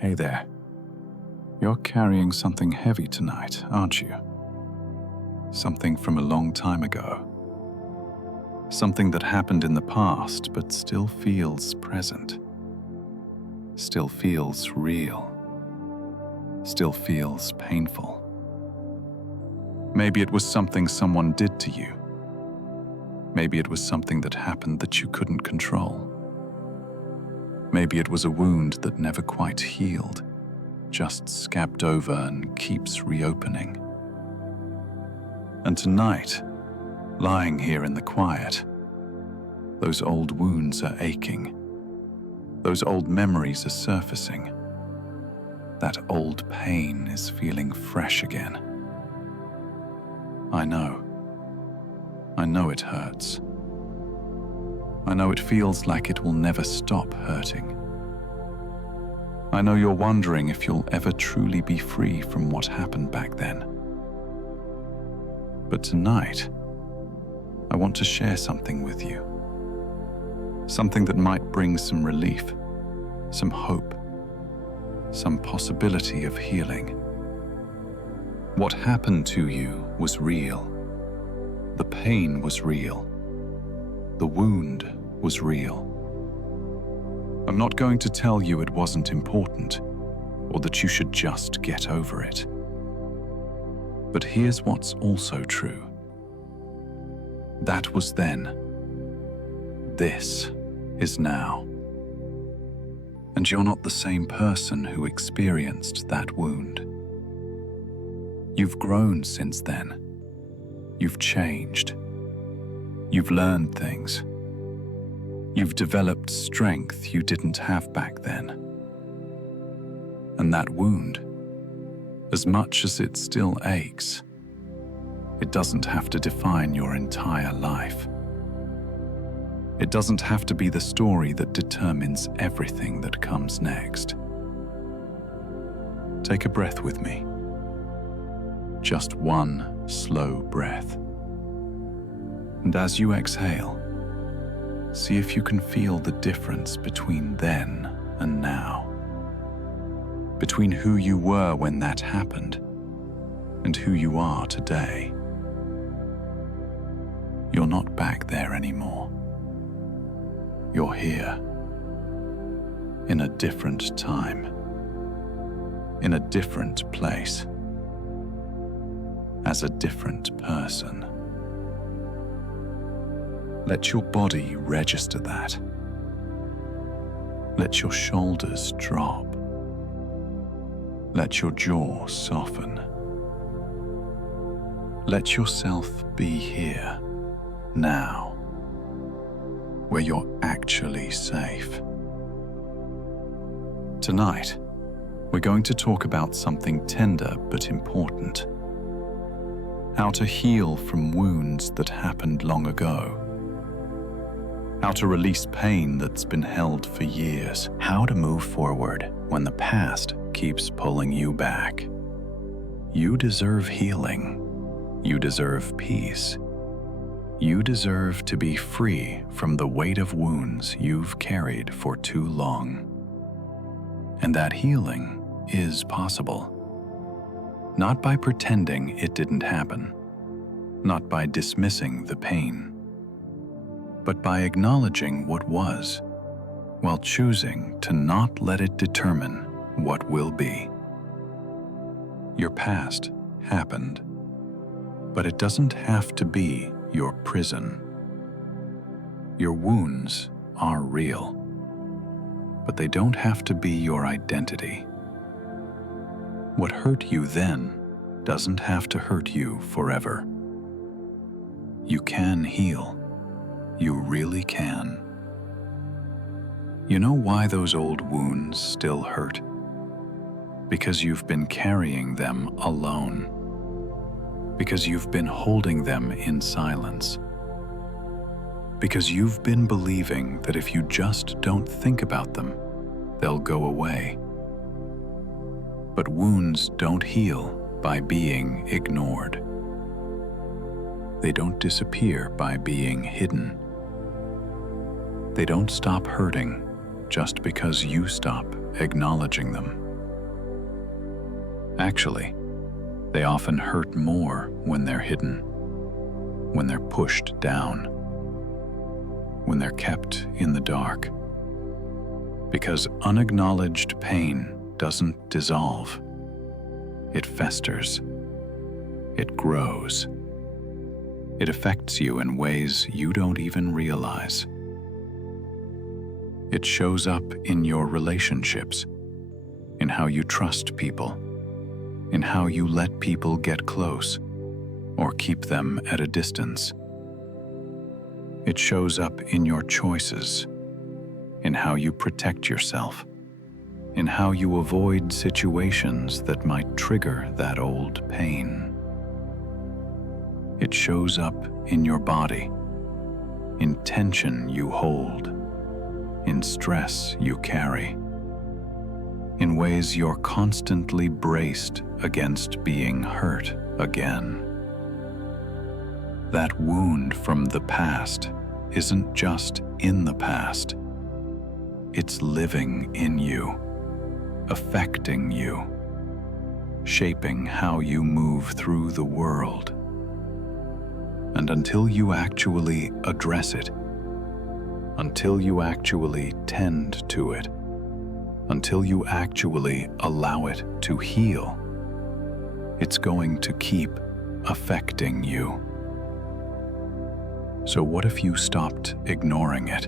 Hey there. You're carrying something heavy tonight, aren't you? Something from a long time ago. Something that happened in the past but still feels present. Still feels real. Still feels painful. Maybe it was something someone did to you. Maybe it was something that happened that you couldn't control. Maybe it was a wound that never quite healed, just scabbed over and keeps reopening. And tonight, lying here in the quiet, those old wounds are aching. Those old memories are surfacing. That old pain is feeling fresh again. I know it hurts. I know it feels like it will never stop hurting. I know you're wondering if you'll ever truly be free from what happened back then. But tonight, I want to share something with you. Something that might bring some relief, some hope, some possibility of healing. What happened to you was real. The pain was real. The wound was real. I'm not going to tell you it wasn't important or that you should just get over it. But here's what's also true. That was then. This is now. And you're not the same person who experienced that wound. You've grown since then. You've changed. You've learned things. You've developed strength you didn't have back then. And that wound, as much as it still aches, it doesn't have to define your entire life. It doesn't have to be the story that determines everything that comes next. Take a breath with me. Just one slow breath. And as you exhale, see if you can feel the difference between then and now. Between who you were when that happened and who you are today. You're not back there anymore. You're here. In a different time. In a different place. As a different person. Let your body register that. Let your shoulders drop. Let your jaw soften. Let yourself be here, now, where you're actually safe. Tonight, we're going to talk about something tender but important. How to heal from wounds that happened long ago. How to release pain that's been held for years. How to move forward when the past keeps pulling you back. You deserve healing. You deserve peace. You deserve to be free from the weight of wounds you've carried for too long. And that healing is possible. Not by pretending it didn't happen, not by dismissing the pain, but by acknowledging what was, while choosing to not let it determine what will be. Your past happened, but it doesn't have to be your prison. Your wounds are real, but they don't have to be your identity. What hurt you then doesn't have to hurt you forever. You can heal. You really can. You know why those old wounds still hurt? Because you've been carrying them alone. Because you've been holding them in silence. Because you've been believing that if you just don't think about them, they'll go away. But wounds don't heal by being ignored. They don't disappear by being hidden. They don't stop hurting just because you stop acknowledging them. Actually, they often hurt more when they're hidden, when they're pushed down, when they're kept in the dark. Because unacknowledged pain doesn't dissolve. It festers. It grows. It affects you in ways you don't even realize. It shows up in your relationships, in how you trust people, in how you let people get close or keep them at a distance. It shows up in your choices, in how you protect yourself, in how you avoid situations that might trigger that old pain. It shows up in your body, in tension you hold, in stress you carry, in ways you're constantly braced against being hurt again. That wound from the past isn't just in the past. It's living in you, affecting you, shaping how you move through the world. And until you actually address it, until you actually tend to it, until you actually allow it to heal, it's going to keep affecting you. So what if you stopped ignoring it?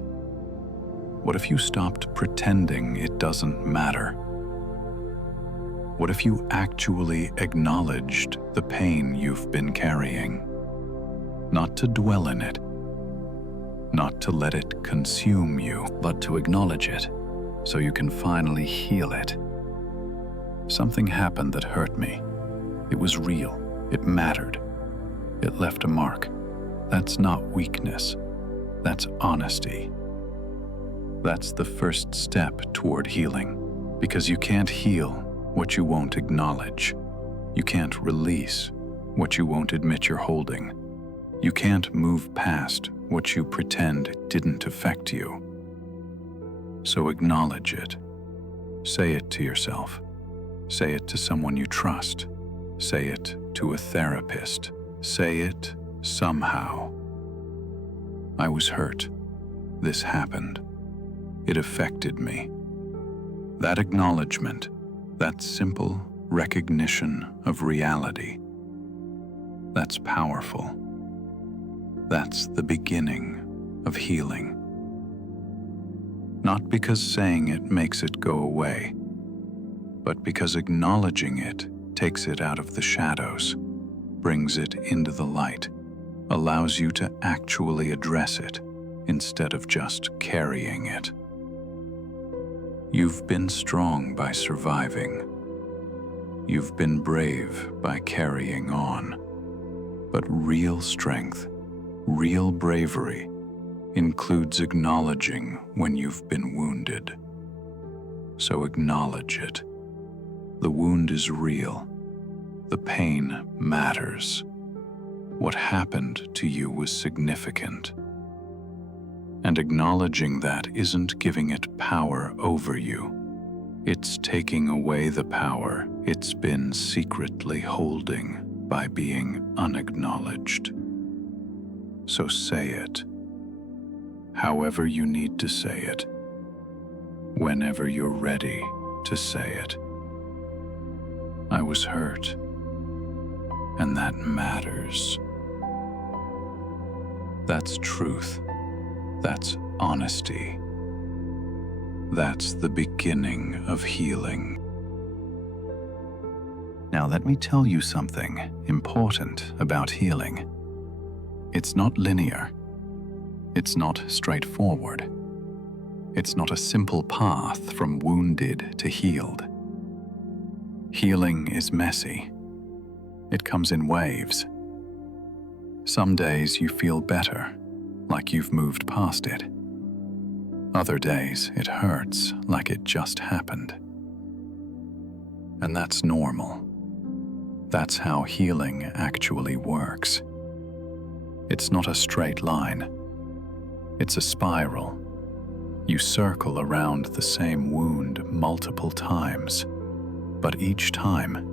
What if you stopped pretending it doesn't matter? What if you actually acknowledged the pain you've been carrying? Not to dwell in it, not to let it consume you, but to acknowledge it so you can finally heal it. Something happened that hurt me. It was real. It mattered. It left a mark. That's not weakness. That's honesty. That's the first step toward healing, because you can't heal what you won't acknowledge. You can't release what you won't admit you're holding. You can't move past what you pretend didn't affect you. So acknowledge it. Say it to yourself. Say it to someone you trust. Say it to a therapist. Say it somehow. I was hurt. This happened. It affected me. That acknowledgement, that simple recognition of reality, that's powerful. That's the beginning of healing. Not because saying it makes it go away, but because acknowledging it takes it out of the shadows, brings it into the light, allows you to actually address it instead of just carrying it. You've been strong by surviving. You've been brave by carrying on. But real strength, real bravery, includes acknowledging when you've been wounded. So acknowledge it. The wound is real. The pain matters. What happened to you was significant. And acknowledging that isn't giving it power over you. It's taking away the power it's been secretly holding by being unacknowledged. So say it. However you need to say it. Whenever you're ready to say it. I was hurt, and that matters. That's truth. That's honesty. That's the beginning of healing. Now let me tell you something important about healing. It's not linear. It's not straightforward. It's not a simple path from wounded to healed. Healing is messy. It comes in waves. Some days you feel better, like you've moved past it. Other days it hurts, like it just happened. And that's normal. That's how healing actually works. It's not a straight line. It's a spiral. You circle around the same wound multiple times, but each time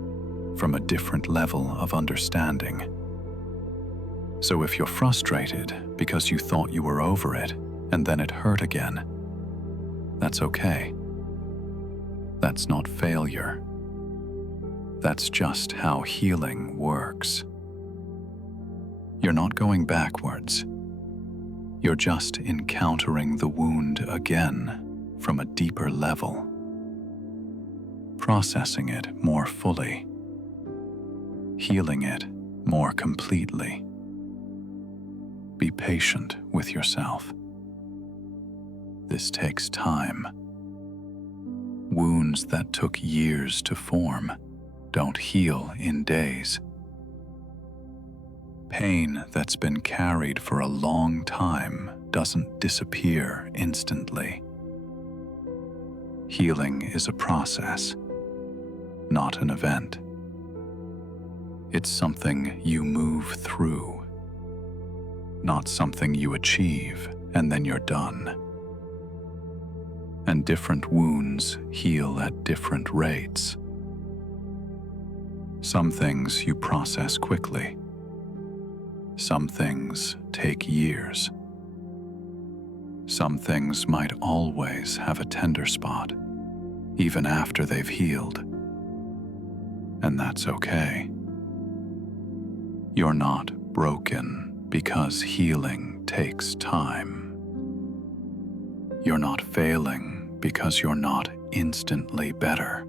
from a different level of understanding. So if you're frustrated because you thought you were over it and then it hurt again, that's okay. That's not failure. That's just how healing works. You're not going backwards. You're just encountering the wound again from a deeper level, processing it more fully, healing it more completely. Be patient with yourself. This takes time. Wounds that took years to form don't heal in days. Pain that's been carried for a long time doesn't disappear instantly. Healing is a process, not an event. It's something you move through, not something you achieve and then you're done. And different wounds heal at different rates. Some things you process quickly. Some things take years. Some things might always have a tender spot, even after they've healed. And that's okay. You're not broken because healing takes time. You're not failing because you're not instantly better.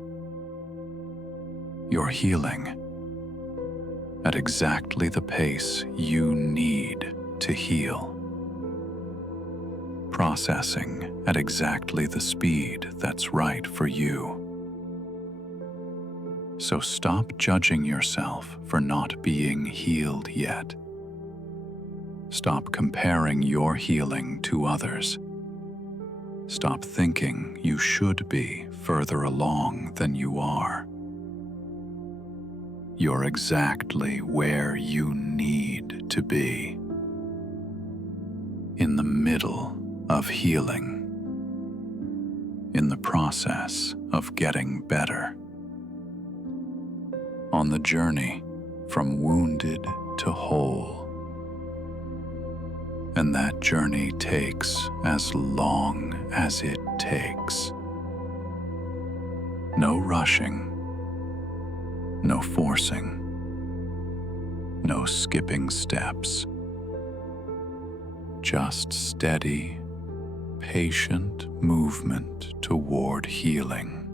You're healing at exactly the pace you need to heal. Processing at exactly the speed that's right for you. So stop judging yourself for not being healed yet. Stop comparing your healing to others. Stop thinking you should be further along than you are. You're exactly where you need to be. In the middle of healing. In the process of getting better. On the journey from wounded to whole. And that journey takes as long as it takes. No rushing. No forcing. No skipping steps. Just steady, patient movement toward healing.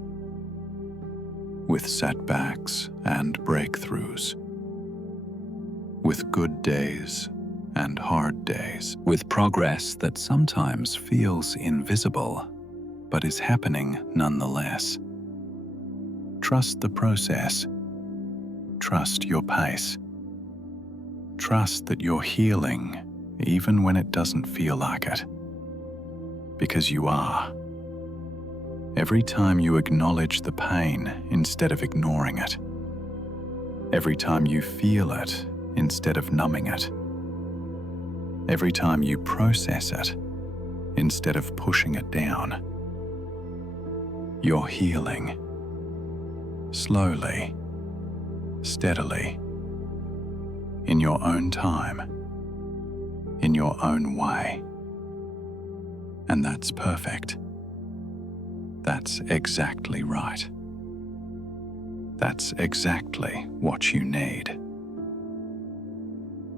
With setbacks and breakthroughs. With good days and hard days. With progress that sometimes feels invisible, but is happening nonetheless. Trust the process. Trust your pace. Trust that you're healing even when it doesn't feel like it. Because you are. Every time you acknowledge the pain instead of ignoring it. Every time you feel it instead of numbing it. Every time you process it instead of pushing it down. You're healing. Slowly. Steadily, in your own time, in your own way. And that's perfect. That's exactly right. That's exactly what you need.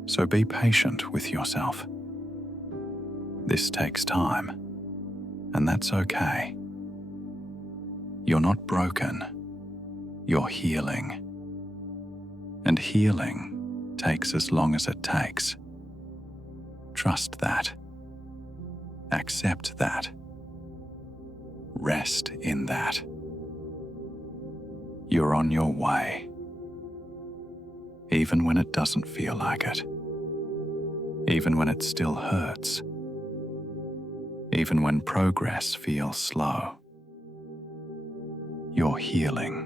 So be patient with yourself. This takes time, and that's okay. You're not broken. You're healing. And healing takes as long as it takes. Trust that. Accept that. Rest in that. You're on your way. Even when it doesn't feel like it. Even when it still hurts. Even when progress feels slow. You're healing.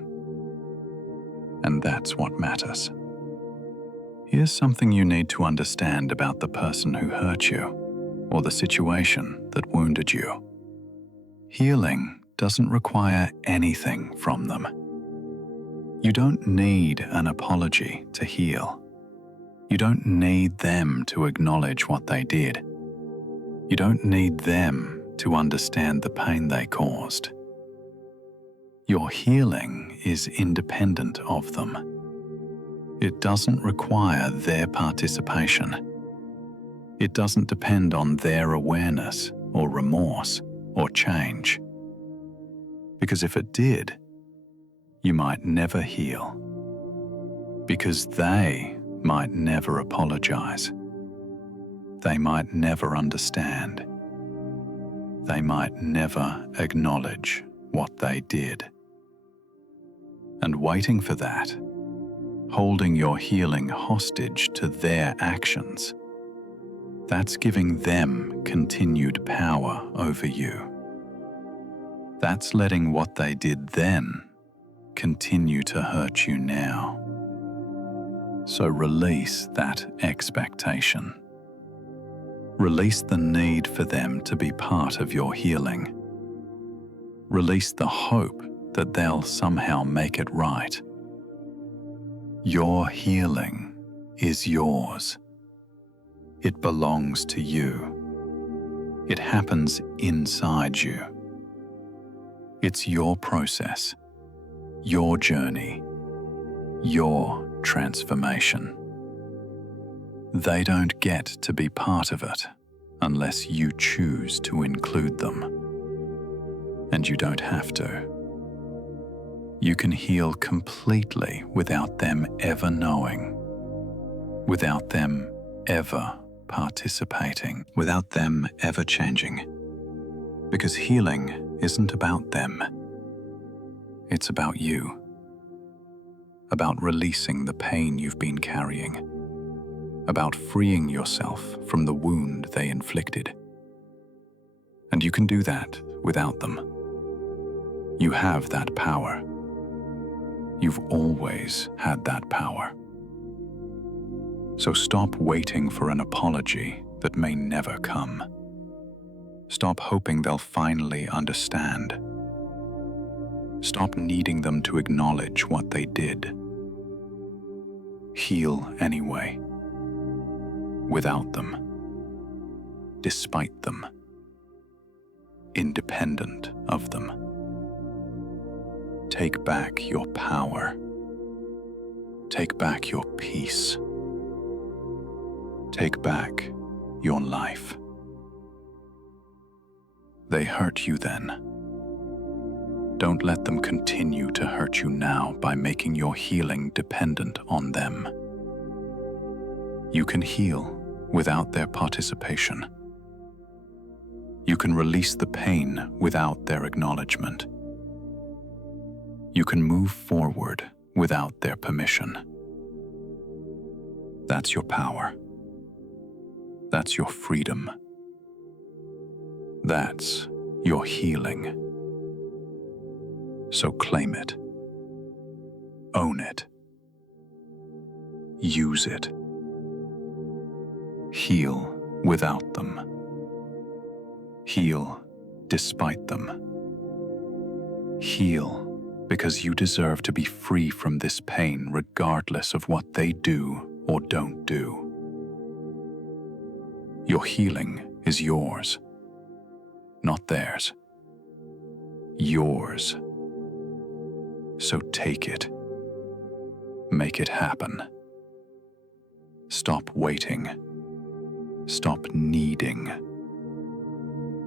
And that's what matters. Here's something you need to understand about the person who hurt you, or the situation that wounded you. Healing doesn't require anything from them. You don't need an apology to heal. You don't need them to acknowledge what they did. You don't need them to understand the pain they caused. Your healing is independent of them. It doesn't require their participation. It doesn't depend on their awareness or remorse or change. Because if it did, you might never heal. Because they might never apologize. They might never understand. They might never acknowledge what they did. And waiting for that, holding your healing hostage to their actions, that's giving them continued power over you. That's letting what they did then continue to hurt you now. So release that expectation. Release the need for them to be part of your healing. Release the hope that they'll somehow make it right. Your healing is yours. It belongs to you. It happens inside you. It's your process, your journey, your transformation. They don't get to be part of it unless you choose to include them. And you don't have to. You can heal completely without them ever knowing, without them ever participating, without them ever changing. Because healing isn't about them. It's about you. About releasing the pain you've been carrying. About freeing yourself from the wound they inflicted. And you can do that without them. You have that power. You've always had that power. So stop waiting for an apology that may never come. Stop hoping they'll finally understand. Stop needing them to acknowledge what they did. Heal anyway. Without them. Despite them. Independent of them. Take back your power. Take back your peace. Take back your life. They hurt you then. Don't let them continue to hurt you now by making your healing dependent on them. You can heal without their participation. You can release the pain without their acknowledgement. You can move forward without their permission. That's your power. That's your freedom. That's your healing. So claim it. Own it. Use it. Heal without them. Heal despite them. Heal because you deserve to be free from this pain regardless of what they do or don't do. Your healing is yours, not theirs. Yours. So take it. Make it happen. Stop waiting. Stop needing.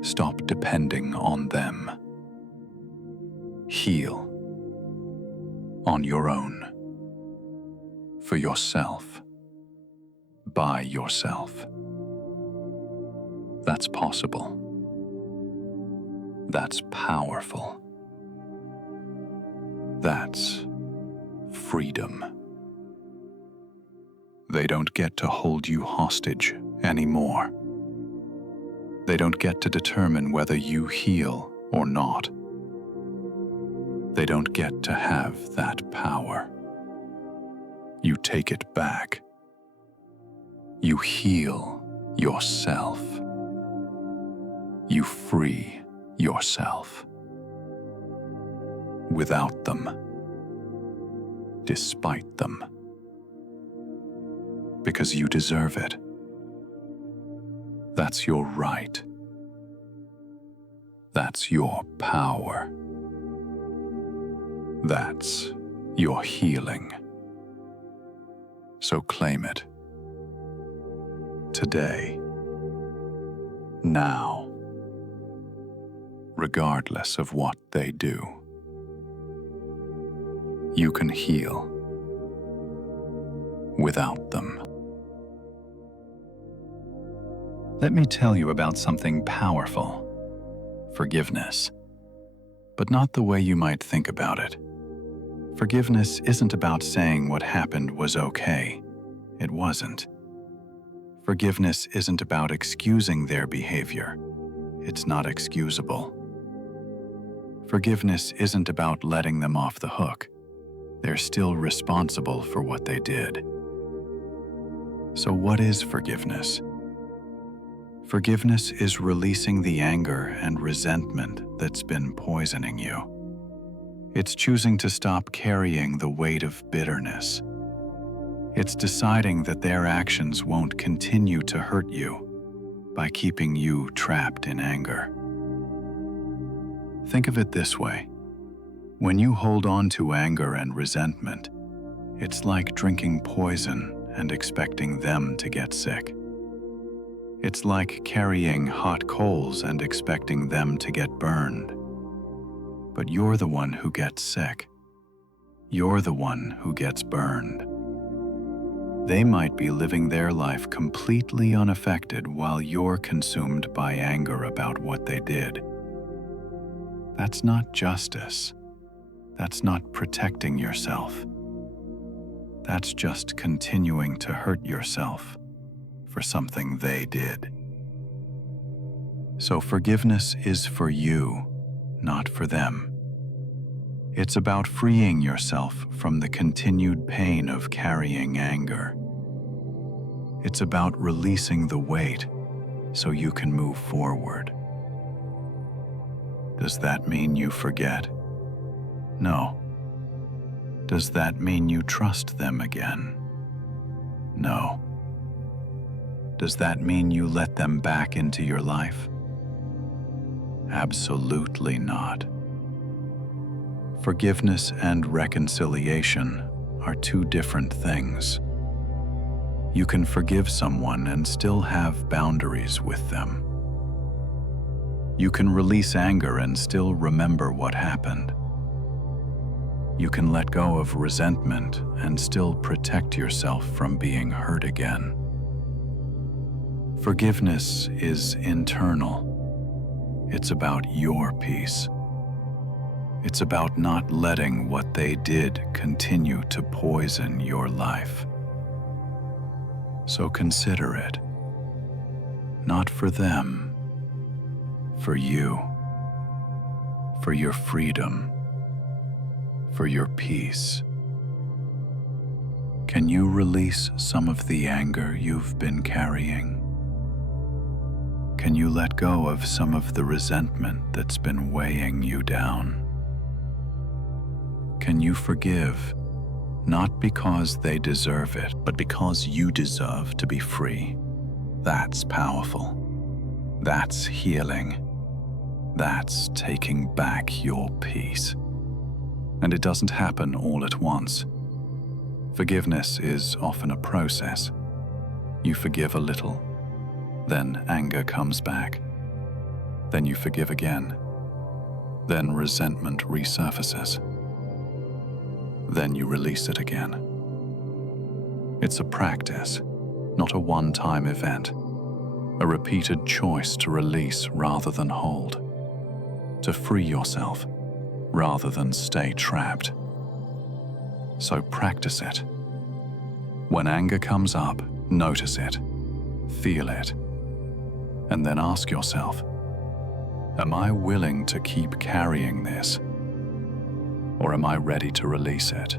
Stop depending on them. Heal. On your own. For yourself. By yourself. That's possible. That's powerful. That's freedom. They don't get to hold you hostage anymore. They don't get to determine whether you heal or not. They don't get to have that power. You take it back. You heal yourself. You free yourself. Without them. despite them. Because you deserve it. That's your right. That's your power. That's your healing. So claim it. Today. Now. Regardless of what they do. You can heal without them. Let me tell you about something powerful. Forgiveness. But not the way you might think about it. Forgiveness isn't about saying what happened was okay. It wasn't. Forgiveness isn't about excusing their behavior. It's not excusable. Forgiveness isn't about letting them off the hook. They're still responsible for what they did. So what is forgiveness? Forgiveness is releasing the anger and resentment that's been poisoning you. It's choosing to stop carrying the weight of bitterness. It's deciding that their actions won't continue to hurt you by keeping you trapped in anger. Think of it this way. When you hold on to anger and resentment, it's like drinking poison and expecting them to get sick. It's like carrying hot coals and expecting them to get burned. But you're the one who gets sick. You're the one who gets burned. They might be living their life completely unaffected while you're consumed by anger about what they did. That's not justice. That's not protecting yourself. That's just continuing to hurt yourself for something they did. So forgiveness is for you, not for them. It's about freeing yourself from the continued pain of carrying anger. It's about releasing the weight so you can move forward. Does that mean you forget? No. Does that mean you trust them again? No. Does that mean you let them back into your life? Absolutely not. Forgiveness and reconciliation are two different things. You can forgive someone and still have boundaries with them. You can release anger and still remember what happened. You can let go of resentment and still protect yourself from being hurt again. Forgiveness is internal. It's about your peace. It's about not letting what they did continue to poison your life. So consider it. Not for them, for you, for your freedom, for your peace. Can you release some of the anger you've been carrying? Can you let go of some of the resentment that's been weighing you down? Can you forgive, not because they deserve it, but because you deserve to be free? That's powerful. That's healing. That's taking back your peace. And it doesn't happen all at once. Forgiveness is often a process. You forgive a little, then anger comes back. Then you forgive again. Then resentment resurfaces. Then you release it again. It's a practice, not a one-time event. A repeated choice to release rather than hold. To free yourself rather than stay trapped. So practice it. When anger comes up, notice it, feel it, and then ask yourself, am I willing to keep carrying this? Or am I ready to release it?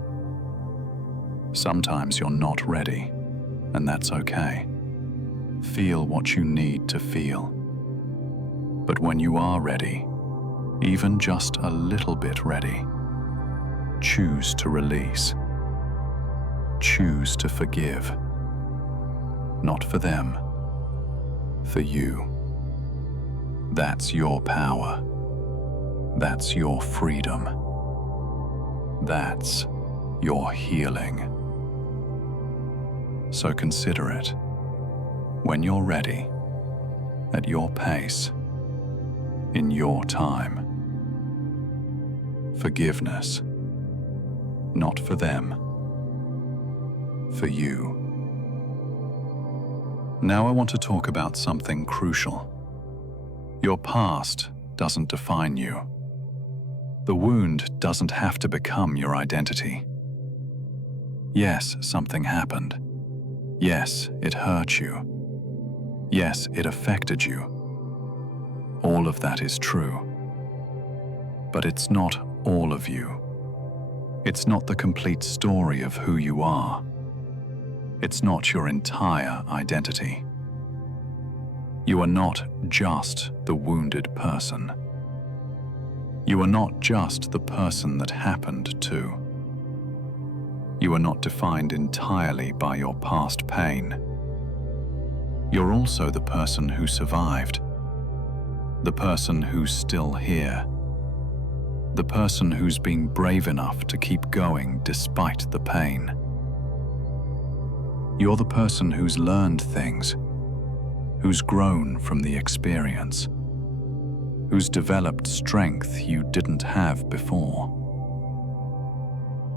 Sometimes you're not ready, and that's okay. Feel what you need to feel. But when you are ready, even just a little bit ready, choose to release. choose to forgive. Not for them, for you. That's your power. That's your freedom. That's your healing. So consider it, when you're ready, at your pace, in your time. Forgiveness, not for them, for you. Now I want to talk about something crucial. Your past doesn't define you. The wound doesn't have to become your identity. Yes, something happened. Yes, it hurt you. Yes, it affected you. All of that is true. But it's not all of you. It's not the complete story of who you are. It's not your entire identity. You are not just the wounded person. You are not just the person that happened to. You are not defined entirely by your past pain. You're also the person who survived, the person who's still here, the person who's been brave enough to keep going despite the pain. You're the person who's learned things, who's grown from the experience, who's developed strength you didn't have before.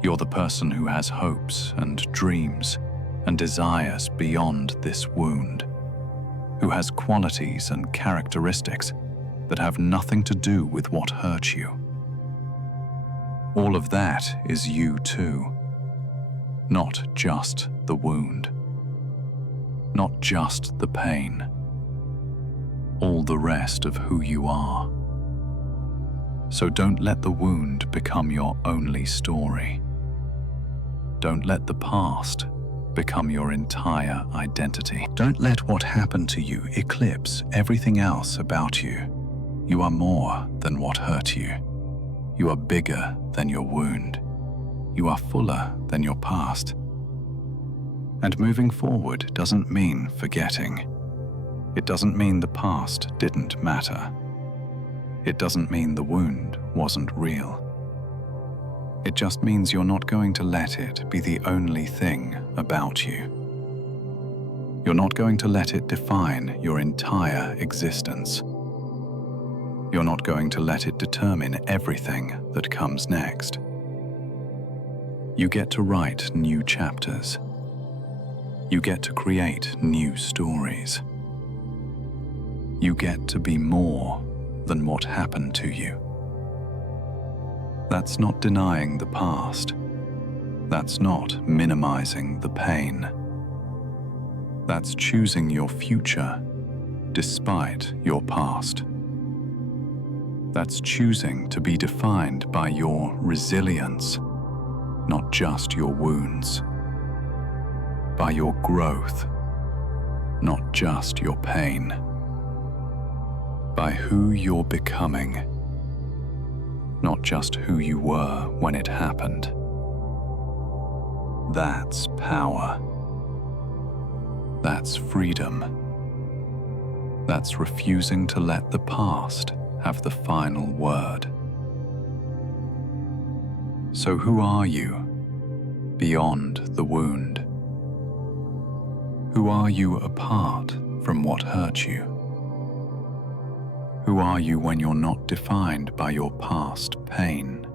You're the person who has hopes and dreams and desires beyond this wound, who has qualities and characteristics that have nothing to do with what hurt you. All of that is you too, not just the wound, not just the pain, all the rest of who you are. So don't let the wound become your only story. Don't let the past become your entire identity. Don't let what happened to you eclipse everything else about you. You are more than what hurt you. You are bigger than your wound. You are fuller than your past. And moving forward doesn't mean forgetting. It doesn't mean the past didn't matter. It doesn't mean the wound wasn't real. It just means you're not going to let it be the only thing about you. You're not going to let it define your entire existence. You're not going to let it determine everything that comes next. You get to write new chapters. You get to create new stories. You get to be more than what happened to you. That's not denying the past. That's not minimizing the pain. That's choosing your future despite your past. That's choosing to be defined by your resilience, not just your wounds. By your growth, not just your pain. By who you're becoming, not just who you were when it happened. That's power. That's freedom. That's refusing to let the past have the final word. So who are you beyond the wound? Who are you apart from what hurt you? Who are you when you're not defined by your past pain?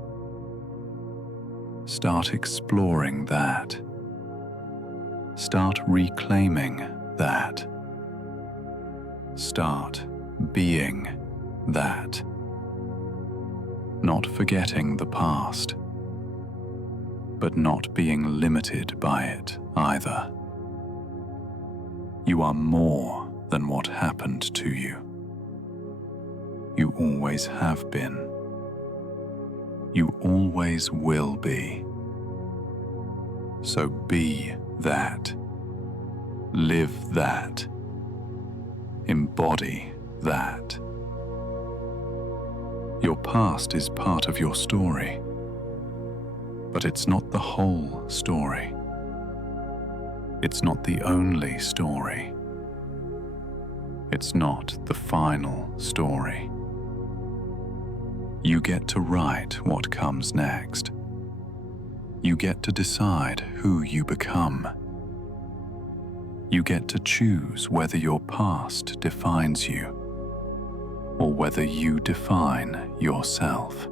Start exploring that. Start reclaiming that. Start being that. Not forgetting the past, but not being limited by it either. You are more than what happened to you. You always have been. You always will be. So be that. Live that. Embody that. Your past is part of your story, but it's not the whole story. It's not the only story. It's not the final story. You get to write what comes next. You get to decide who you become. You get to choose whether your past defines you or whether you define yourself.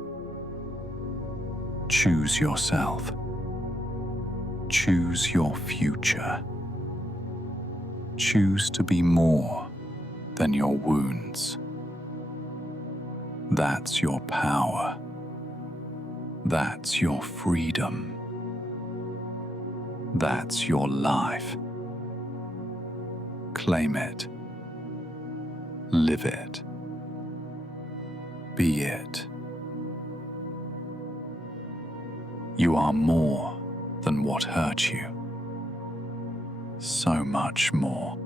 Choose yourself. Choose your future. Choose to be more than your wounds. That's your power. That's your freedom. That's your life. Claim it. Live it. Be it. You are more than what hurt you. So much more.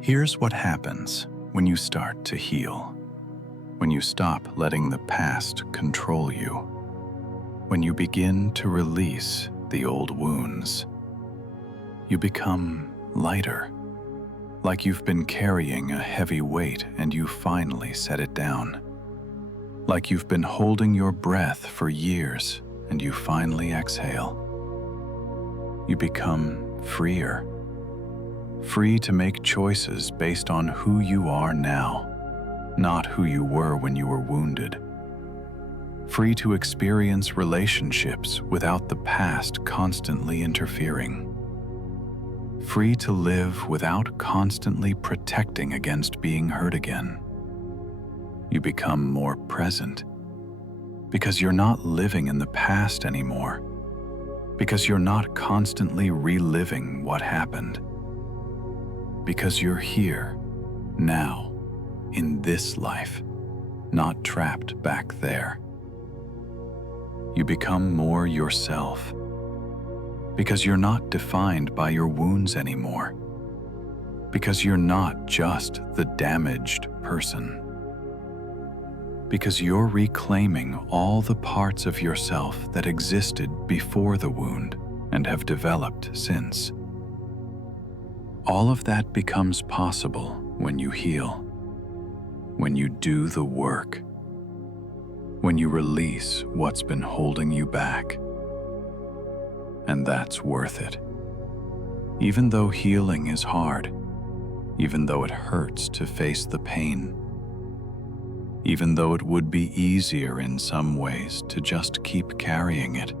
Here's what happens when you start to heal. When you stop letting the past control you. When you begin to release the old wounds. You become lighter, like you've been carrying a heavy weight and you finally set it down. Like you've been holding your breath for years and you finally exhale. You become freer, free to make choices based on who you are now, not who you were when you were wounded. Free to experience relationships without the past constantly interfering. Free to live without constantly protecting against being hurt again. You become more present because you're not living in the past anymore, because you're not constantly reliving what happened, because you're here, now, in this life, not trapped back there. You become more yourself because you're not defined by your wounds anymore, because you're not just the damaged person, because you're reclaiming all the parts of yourself that existed before the wound and have developed since. All of that becomes possible when you heal, when you do the work, when you release what's been holding you back. And that's worth it. Even though healing is hard, even though it hurts to face the pain, even though it would be easier in some ways to just keep carrying it,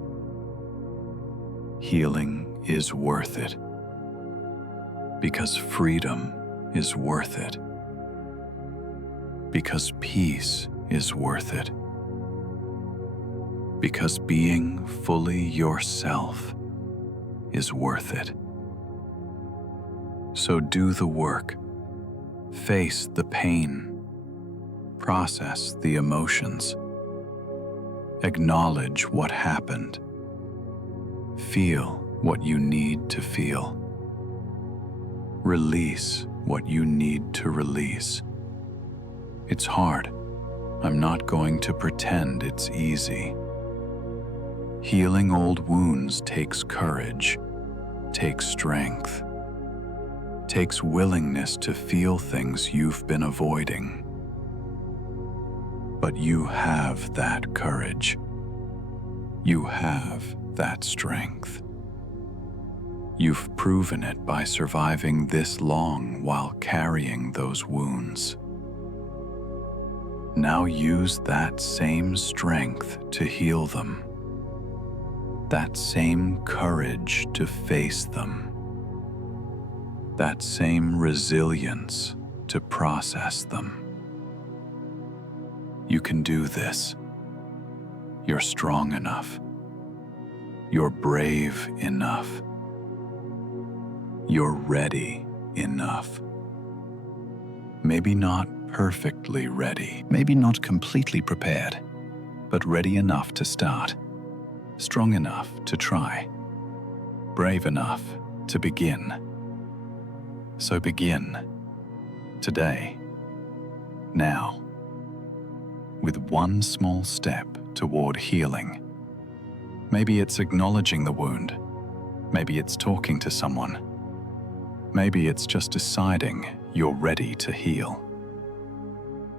healing is worth it. Because freedom is worth it. Because peace is worth it. Because being fully yourself is worth it. So do the work. Face the pain. Process the emotions. Acknowledge what happened. Feel what you need to feel. Release what you need to release. It's hard. I'm not going to pretend it's easy. Healing old wounds takes courage, takes strength, takes willingness to feel things you've been avoiding. But you have that courage. You have that strength. You've proven it by surviving this long while carrying those wounds. Now use that same strength to heal them. That same courage to face them. That same resilience to process them. You can do this. You're strong enough. You're brave enough. You're ready enough. Maybe not perfectly ready, maybe not completely prepared, but ready enough to start. Strong enough to try, brave enough to begin. So begin, today, now, with one small step toward healing, Maybe it's acknowledging the wound. Maybe it's talking to someone. Maybe it's just deciding you're ready to heal.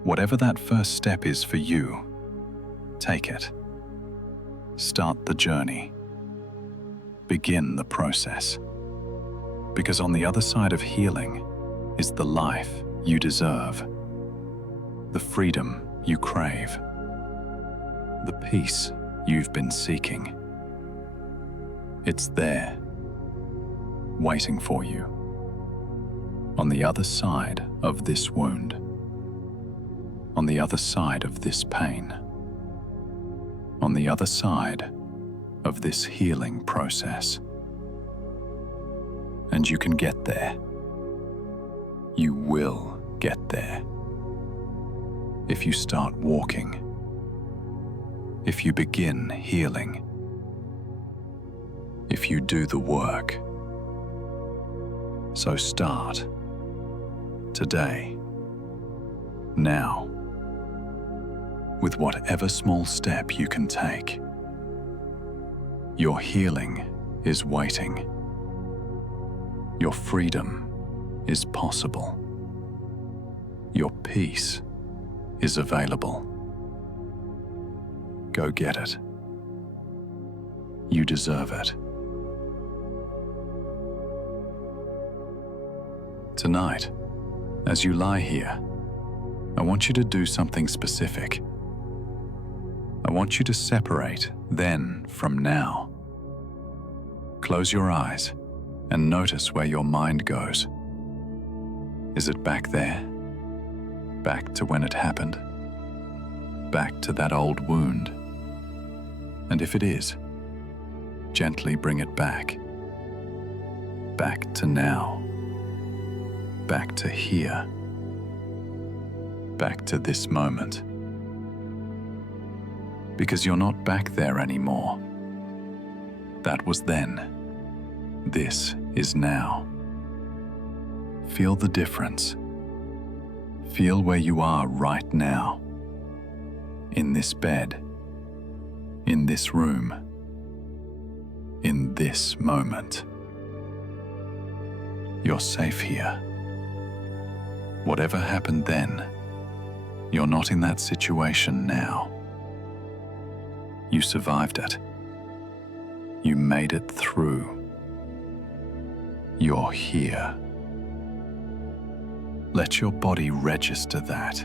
Whatever that first step is for you, take it. Start the journey. Begin the process. Because on the other side of healing is the life you deserve, the freedom you crave, the peace you've been seeking. It's there, waiting for you, on the other side of this wound, on the other side of this pain, on the other side of this healing process. And you can get there. You will get there. If you start walking, if you begin healing, if you do the work. So start today, now, with whatever small step you can take. Your healing is waiting. Your freedom is possible. Your peace is available. Go get it. You deserve it. Tonight, as you lie here, I want you to do something specific. I want you to separate then from now. Close your eyes and notice where your mind goes. Is it back there? Back to when it happened? Back to that old wound? And if it is, gently bring it back. Back to now. Back to here. Back to this moment. Because you're not back there anymore. That was then. This is now. Feel the difference. Feel where you are right now. In this bed. In this room. In this moment. You're safe here. Whatever happened then, you're not in that situation now. You survived it. You made it through. You're here. Let your body register that.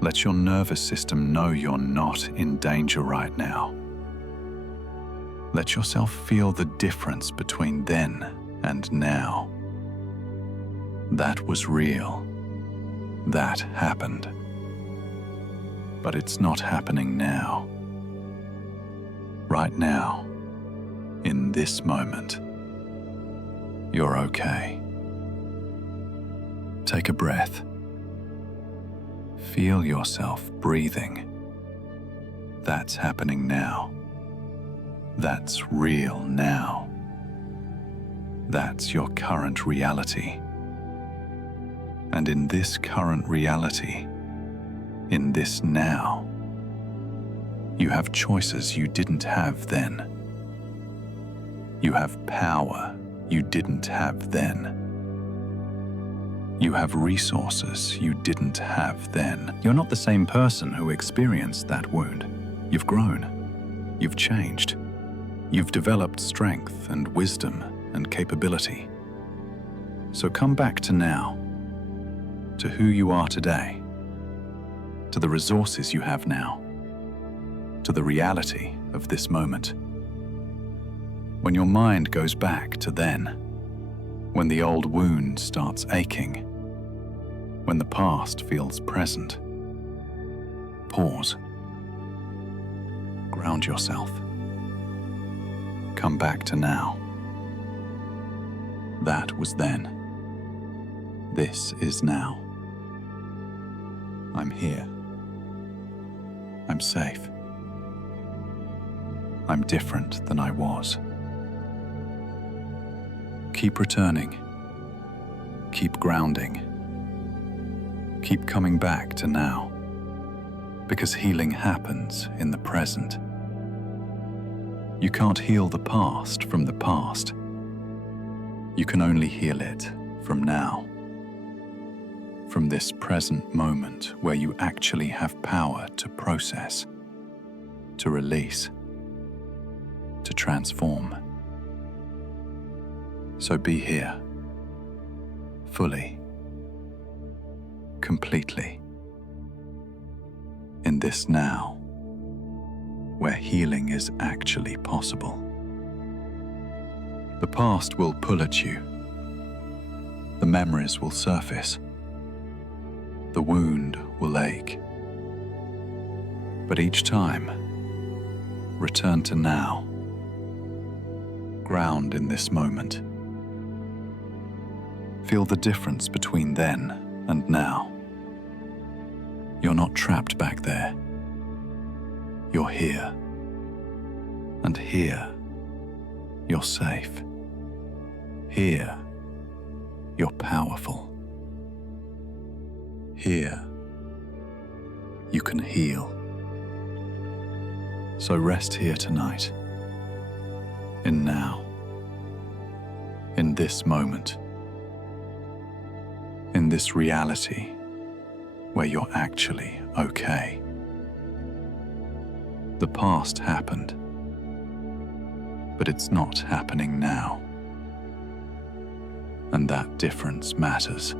Let your nervous system know you're not in danger right now. Let yourself feel the difference between then and now. That was real. That happened. But it's not happening now. Right now, in this moment, you're okay. Take a breath. Feel yourself breathing. That's happening now. That's real now. That's your current reality. And in this current reality, in this now, you have choices you didn't have then. You have power you didn't have then. You have resources you didn't have then. You're not the same person who experienced that wound. You've grown. You've changed. You've developed strength and wisdom and capability. So come back to now, to who you are today, to the resources you have now, to the reality of this moment. When your mind goes back to then, when the old wound starts aching, when the past feels present, pause. Ground yourself. Come back to now. That was then. This is now. I'm here. I'm safe. I'm different than I was. Keep returning. Keep grounding. Keep coming back to now. Because healing happens in the present. You can't heal the past from the past. You can only heal it from now. From this present moment where you actually have power to process, to release, to transform. So be here, fully, completely, in this now, where healing is actually possible. The past will pull at you. The memories will surface. The wound will ache. But each time, return to now. Ground in this moment. Feel the difference between then and now. You're not trapped back there. You're here. And here, you're safe. Here, you're powerful. Here, you can heal. So rest here tonight, in now, in this moment, in this reality where you're actually okay. The past happened, but it's not happening now. And that difference matters.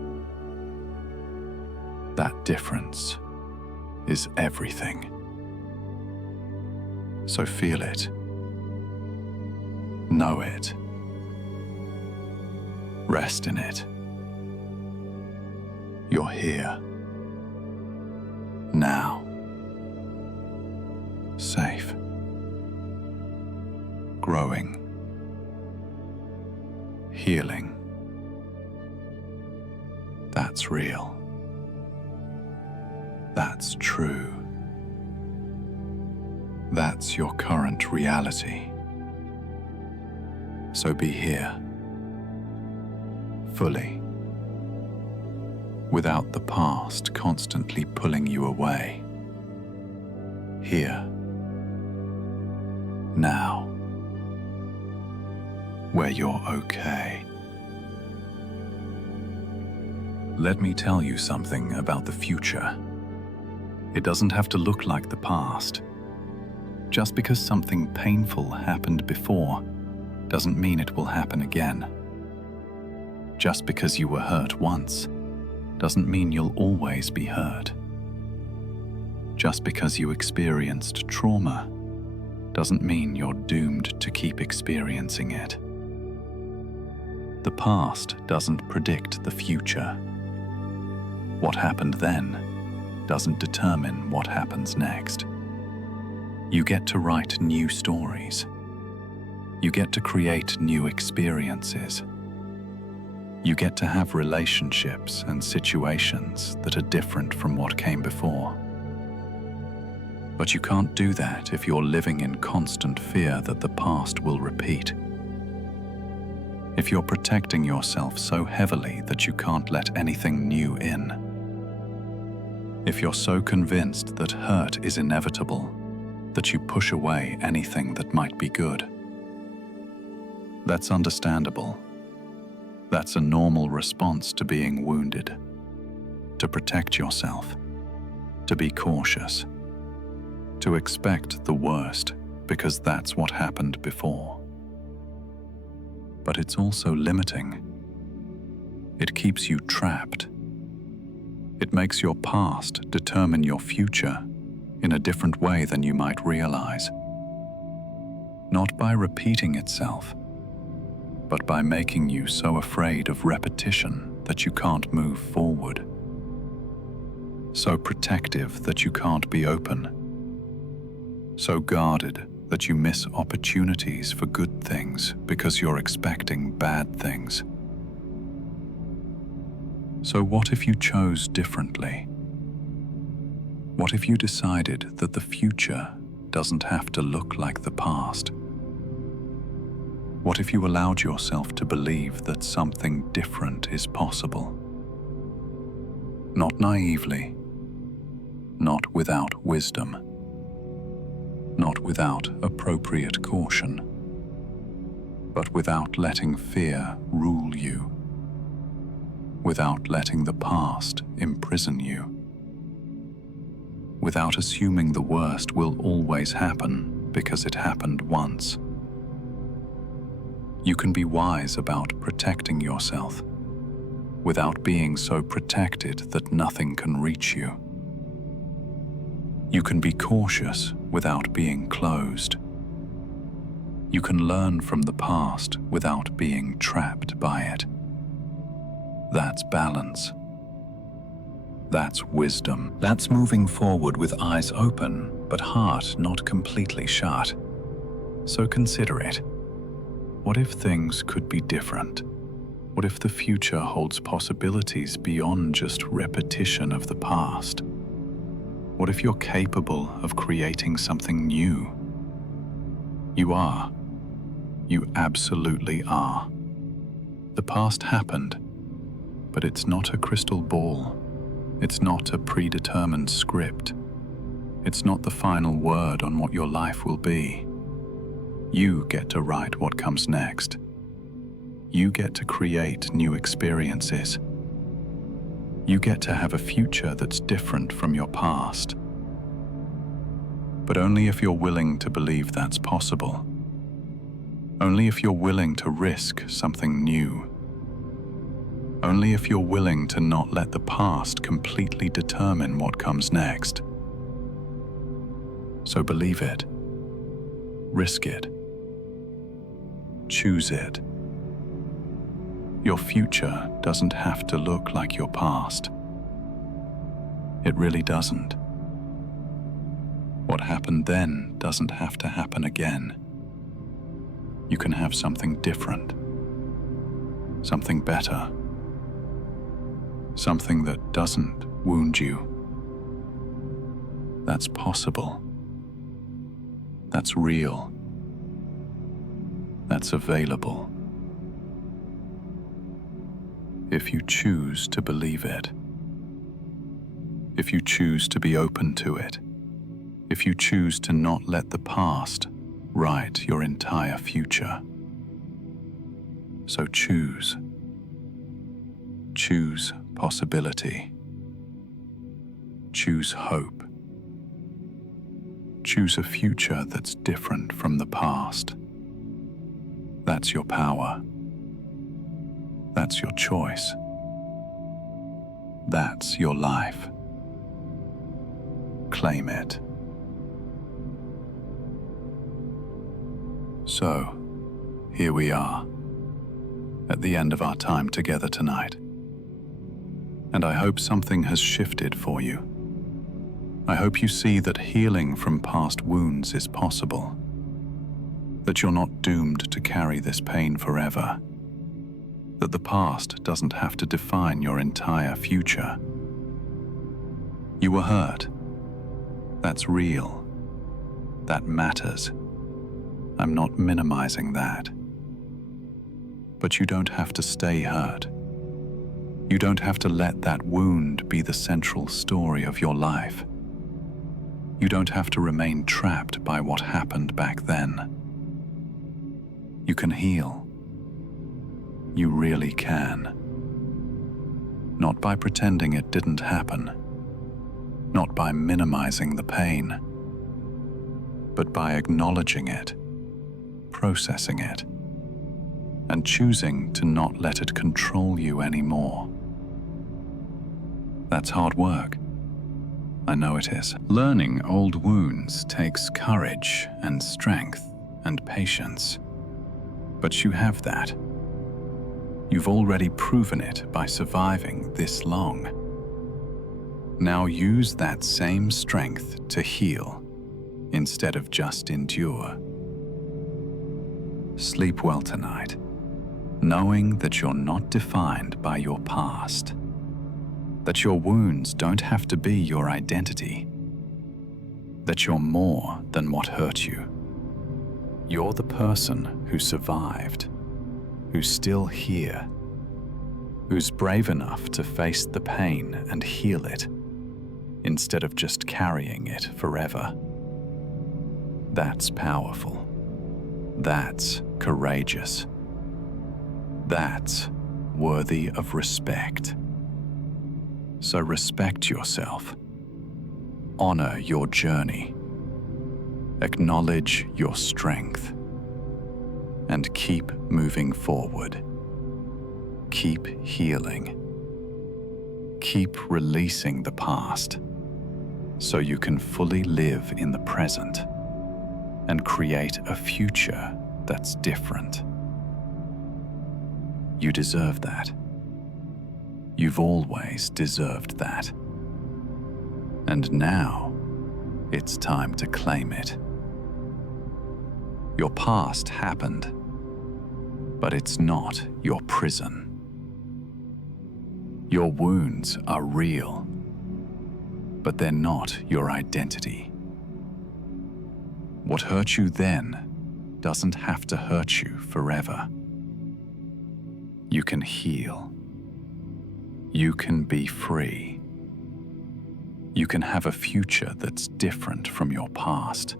That difference is everything. So feel it. Know it. Rest in it. You're here. Now. Safe. Growing. Healing. That's real. That's true. That's your current reality. So be here, fully, without the past constantly pulling you away. Here, now, where you're okay. Let me tell you something about the future. It doesn't have to look like the past. Just because something painful happened before doesn't mean it will happen again. Just because you were hurt once doesn't mean you'll always be hurt. Just because you experienced trauma doesn't mean you're doomed to keep experiencing it. The past doesn't predict the future. What happened then doesn't determine what happens next. You get to write new stories. You get to create new experiences. You get to have relationships and situations that are different from what came before. But you can't do that if you're living in constant fear that the past will repeat. If you're protecting yourself so heavily that you can't let anything new in. If you're so convinced that hurt is inevitable, that you push away anything that might be good. That's understandable. That's a normal response to being wounded. To protect yourself. To be cautious. To expect the worst because that's what happened before. But it's also limiting. It keeps you trapped. It makes your past determine your future in a different way than you might realize. Not by repeating itself, but by making you so afraid of repetition that you can't move forward. So protective that you can't be open. So guarded that you miss opportunities for good things because you're expecting bad things. So what if you chose differently? What if you decided that the future doesn't have to look like the past? What if you allowed yourself to believe that something different is possible? Not naively, not without wisdom, not without appropriate caution, but without letting fear rule you, without letting the past imprison you, without assuming the worst will always happen because it happened once. You can be wise about protecting yourself without being so protected that nothing can reach you. You can be cautious without being closed. You can learn from the past without being trapped by it. That's balance. That's wisdom. That's moving forward with eyes open, but heart not completely shut. So consider it. What if things could be different? What if the future holds possibilities beyond just repetition of the past? What if you're capable of creating something new? You are. You absolutely are. The past happened, but it's not a crystal ball. It's not a predetermined script. It's not the final word on what your life will be. You get to write what comes next. You get to create new experiences. You get to have a future that's different from your past. But only if you're willing to believe that's possible. Only if you're willing to risk something new. Only if you're willing to not let the past completely determine what comes next. So believe it. Risk it. Choose it. Your future doesn't have to look like your past. It really doesn't. What happened then doesn't have to happen again. You can have something different, something better, something that doesn't wound you. That's possible. That's real. That's available. If you choose to believe it, if you choose to be open to it, if you choose to not let the past write your entire future. So choose. Choose possibility. Choose hope. Choose a future that's different from the past. That's your power. That's your choice. That's your life. Claim it. So, here we are, at the end of our time together tonight. And I hope something has shifted for you. I hope you see that healing from past wounds is possible, that you're not doomed to carry this pain forever, that the past doesn't have to define your entire future. You were hurt. That's real. That matters. I'm not minimizing that. But you don't have to stay hurt. You don't have to let that wound be the central story of your life. You don't have to remain trapped by what happened back then. You can heal. You really can. Not by pretending it didn't happen, not by minimizing the pain, but by acknowledging it, processing it, and choosing to not let it control you anymore. That's hard work. I know it is. Learning old wounds takes courage and strength and patience. But you have that. You've already proven it by surviving this long. Now use that same strength to heal instead of just endure. Sleep well tonight, knowing that you're not defined by your past, that your wounds don't have to be your identity, that you're more than what hurt you. You're the person who survived, who's still here, who's brave enough to face the pain and heal it, instead of just carrying it forever. That's powerful. That's courageous. That's worthy of respect. So respect yourself. Honor your journey. Acknowledge your strength. And keep moving forward. Keep healing. Keep releasing the past so you can fully live in the present and create a future that's different. You deserve that. You've always deserved that. And now, it's time to claim it. Your past happened, but it's not your prison. Your wounds are real, but they're not your identity. What hurt you then doesn't have to hurt you forever. You can heal. You can be free. You can have a future that's different from your past.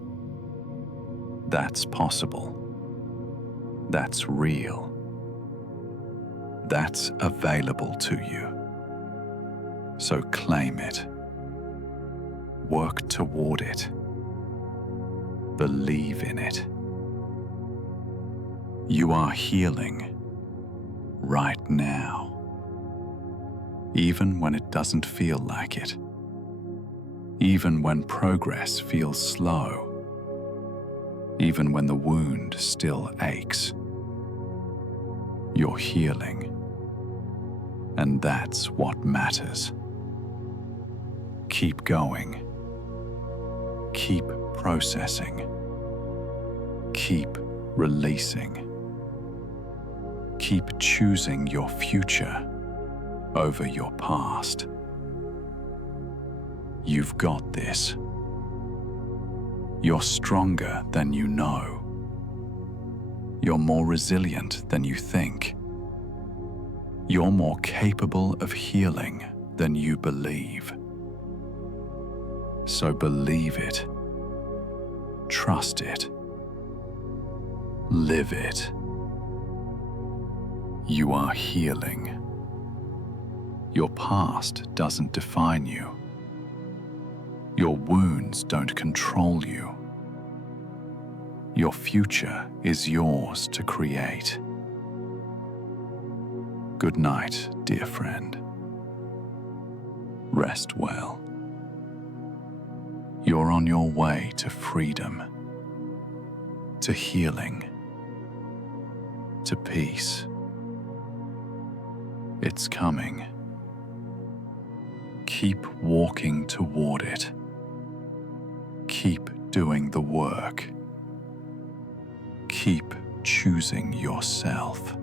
That's possible. That's real. That's available to you. So claim it. Work toward it. Believe in it. You are healing right now, even when it doesn't feel like it, even when progress feels slow, even when the wound still aches. You're healing, and that's what matters. Keep going. Keep processing. Keep releasing. Keep choosing your future over your past. You've got this. You're stronger than you know. You're more resilient than you think. You're more capable of healing than you believe. So believe it. Trust it. Live it. You are healing. Your past doesn't define you. Your wounds don't control you. Your future is yours to create. Good night, dear friend. Rest well. You're on your way to freedom, to healing, to peace. It's coming. Keep walking toward it. Keep doing the work. Keep choosing yourself.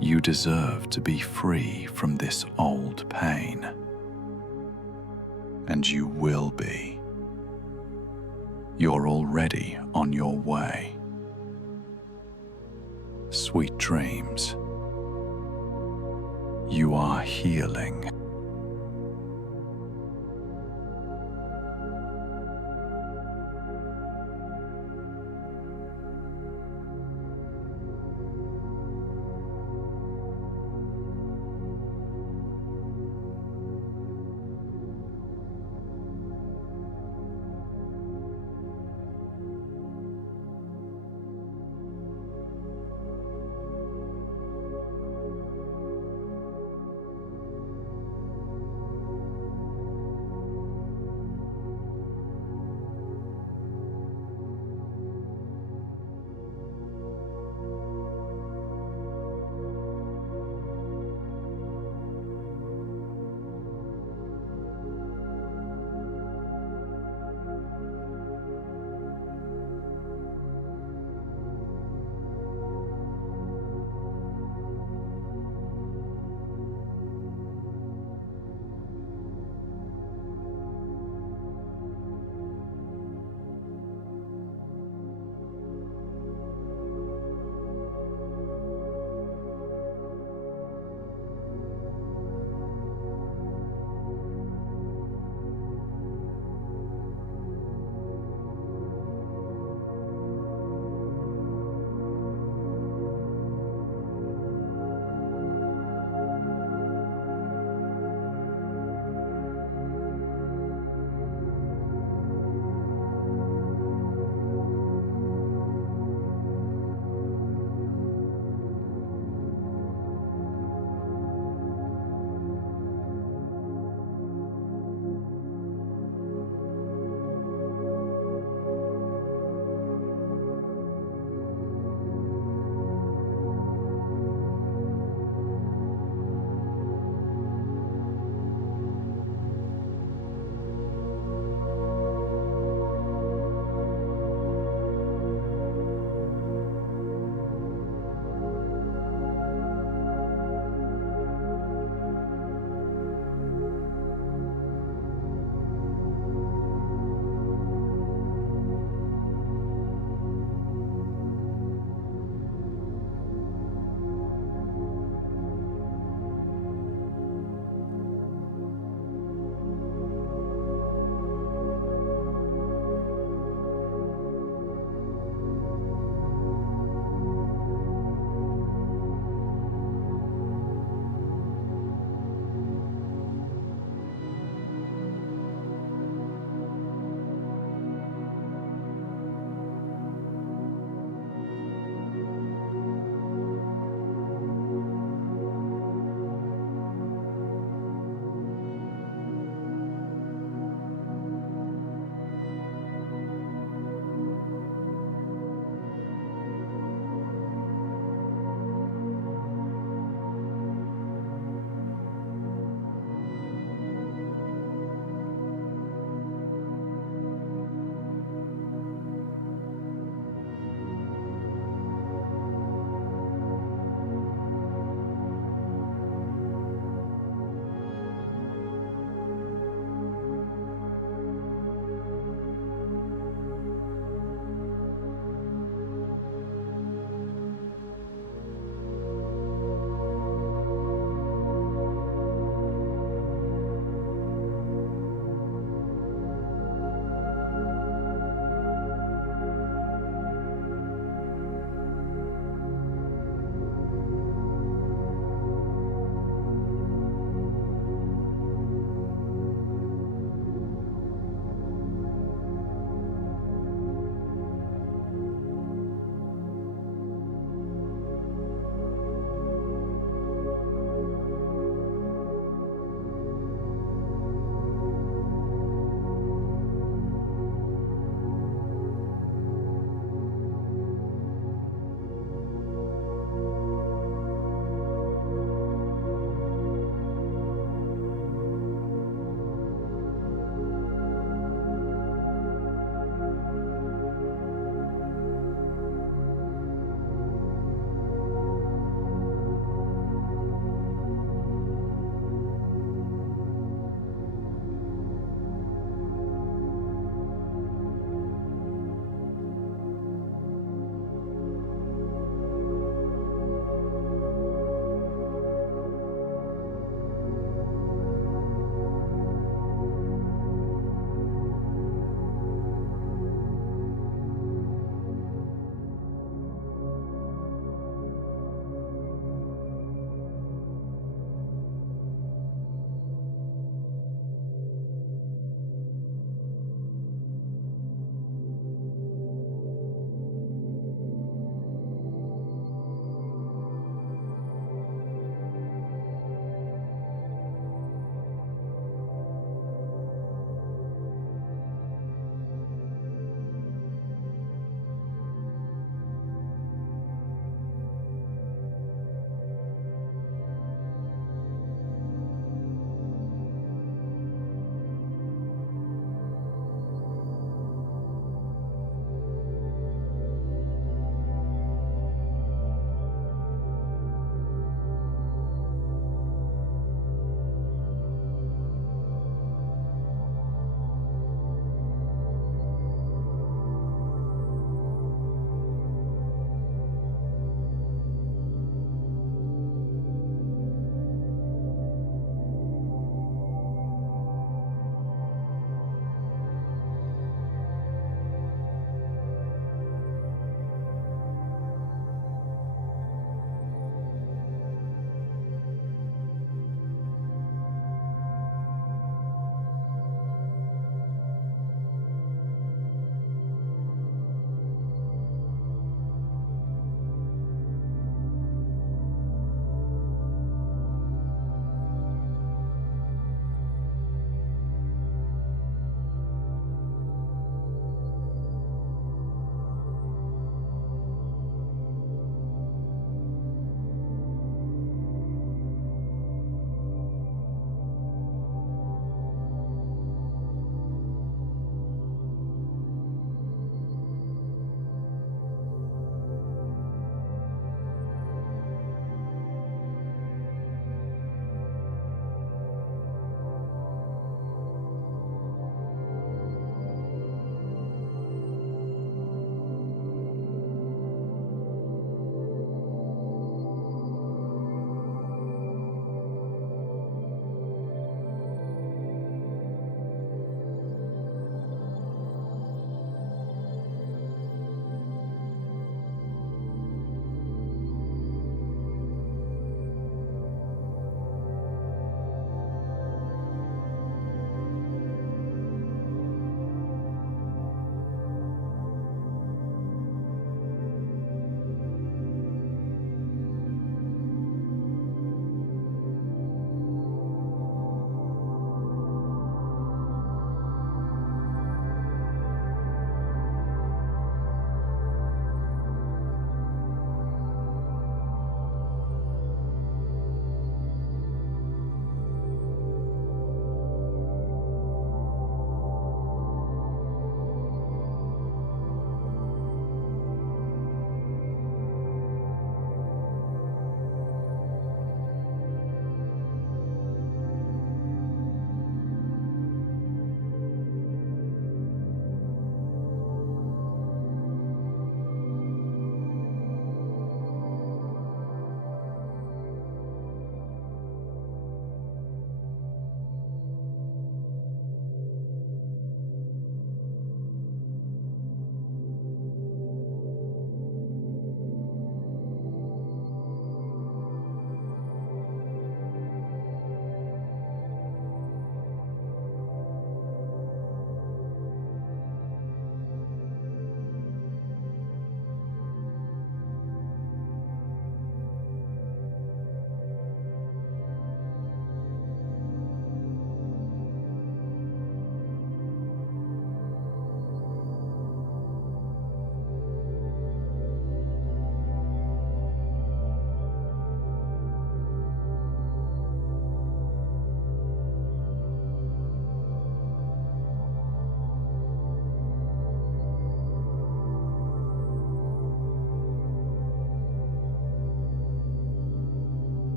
You deserve to be free from this old pain. And you will be. You're already on your way. Sweet dreams. You are healing.